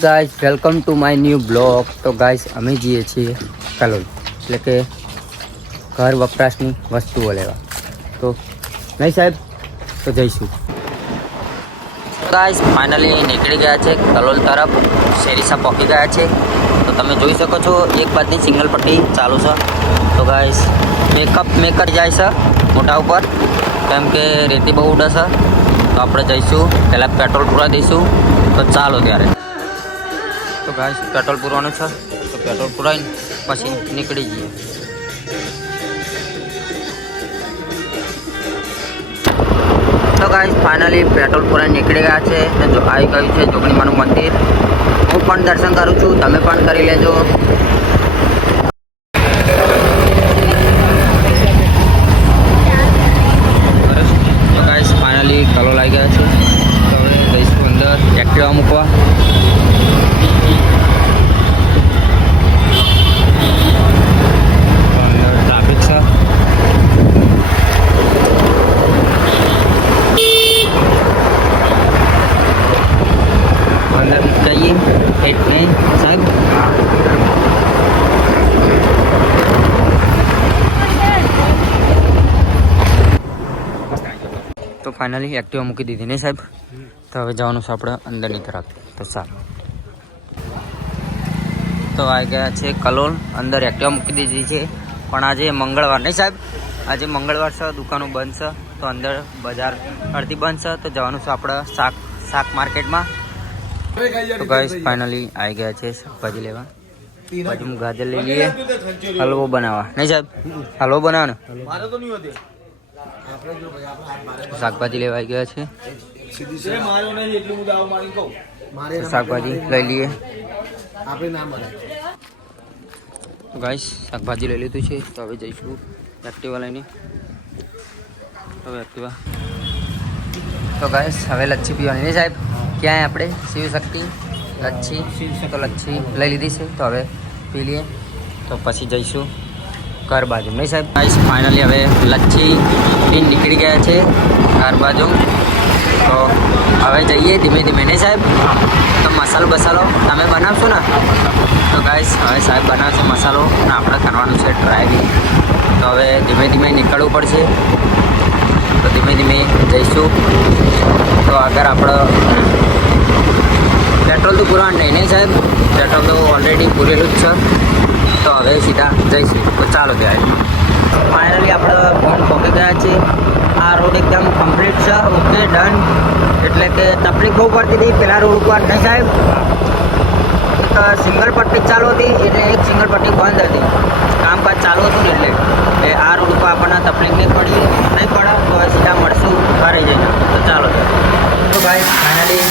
Guys welcome to my new blog તો guys અમે જઈએ છીએ કલોલ. એટલે કે ઘર વપરાશની વસ્તુઓ લેવા. તો નહીં સાહેબ, તો જઈશું. ગાઈઝ ફાઇનલી નીકળી ગયા છે કલોલ તરફ. શેરીસા પહોંચી ગયા છે. તો તમે જોઈ શકો છો, એક બાજની સિંગલ પટ્ટી ચાલુ છે. તો ગાઈઝ મેકઅપ મેકર જાય છે મોટા ઉપર. કેમ કે રેતી બહુ ઉડે છે. તો આપણે જઈશું, પહેલાં પેટ્રોલ પૂરા દઈશું. તો ચાલો ત્યારે. ગાઈસ, પેટ્રોલ પૂરવાનું છે. તો પેટ્રોલ પૂરાવીને પછી નીકળી જઈએ. તો ગાઈસ ફાઇનલી પેટ્રોલ પુરાઈને નીકળી ગયા છે. ને જો આવી ગયું છે જોગણીમાનું મંદિર. હું પણ દર્શન કરું છું. તમે પણ કરી લેજો. ફાઇનલી કલો લાગી ગયા છે. તો હવે જઈશું અંદર એક્ટિવા મૂકવા અંદર ટ્રાફિક છે અંદર એટલે સાહેબ તો ફાઇનલી એક્ટિવા મૂકી દીધી નહીં સાહેબ? તો હવે જવાનું છે આપણે અંદરની તરફ. તો સારું તો આ ગયા છે કલોલ. અંદર એક્ટિવા મૂકી દીધી છે. પણ આજે મંગળવાર નહીં સાહેબ? આજે મંગળવાર છે, દુકાનો બંધ છે. તો અંદર બજાર અડધી બંધ છે. તો જવાનું છે આપણે શાક શાક માર્કેટમાં તો ગાઈસ ફાઇનલી આવી ગયા. છે શાકભાજી લેવા. બાજુ ગાજર લઈ લઈએ. હલવો બનાવવા. નહીં સાહેબ? હલવો હોતી. શાકભાજી લેવા આવી ગયા છે. શાકભાજી લઈ લઈએ. તો ગાઈસ શાકભાજી લઈ લીધું છે. તો હવે જઈશું એક્ટિવા લઈને. હવે એક્ટિવા તો ગાઈસ હવે લચ્છી પીવાની. નહીં સાહેબ? ક્યાંય આપણે? શિવ શક્તિ લચ્છી. તો લચ્છી લઈ લીધી છે તો હવે પી લઈએ. તો પછી જઈશું ઘર બાજુ. નહીં સાહેબ? ગાઈસ ફાઇનલી હવે લચ્છી પી નીકળી ગયા છે ઘર બાજુ. તો હવે જઈએ ધીમે ધીમે. નહીં સાહેબ? તો મસાલો બસાલો તમે બનાવશો ને? તો ગાઈસ હવે સાહેબ બનાવશે મસાલો અને આપણે કરવાનું છે ડ્રાઈવિંગ તો હવે ધીમે ધીમે નીકળવું પડશે. તો ધીમે ધીમે જઈશું. તો આગળ આપણે પેટ્રોલ તો પૂરવાનું નહીં નહીં સાહેબ? પેટ્રોલ તો ઓલરેડી પૂરેલું જ છે. તો હવે સીધા જઈશું. તો ચાલો ત્યારે. ફાઇનલી આપણે ફોન પહોંચી ગયા છીએ. આ રોડ એકદમ કમ્પ્લીટ છે. ઓકે ડન એટલે કે તકલીફ બહુ પડતી હતી. પહેલાં રોડ ઉપર નહીં સાહેબ. એક સિંગલ પટ્ટી ચાલુ હતી. એટલે એક સિંગલ પટ્ટી બંધ હતી કામકાજ ચાલુ હતું ને એટલે એ આ રોડ ઉપર આપણને તકલીફ નહીં પડી નહીં પડે તો હવે સીધા મળશું ઘરે જઈને તો ચાલો તો ભાઈ ફાઇનલી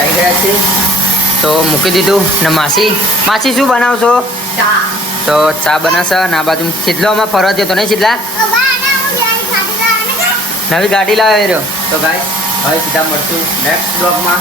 આવી ગયા છીએ. તો મૂકી દીધું. ને માસી? માસી, શું બનાવશો? તો ચા બનાવશે. ના બાજુ અમે ફરવા જતો નહીં શીતલા નવી ગાડી લાવે રહ્યો. તો ગાય હવે સીધા મળશું નેક્સ્ટ બ્લોગમાં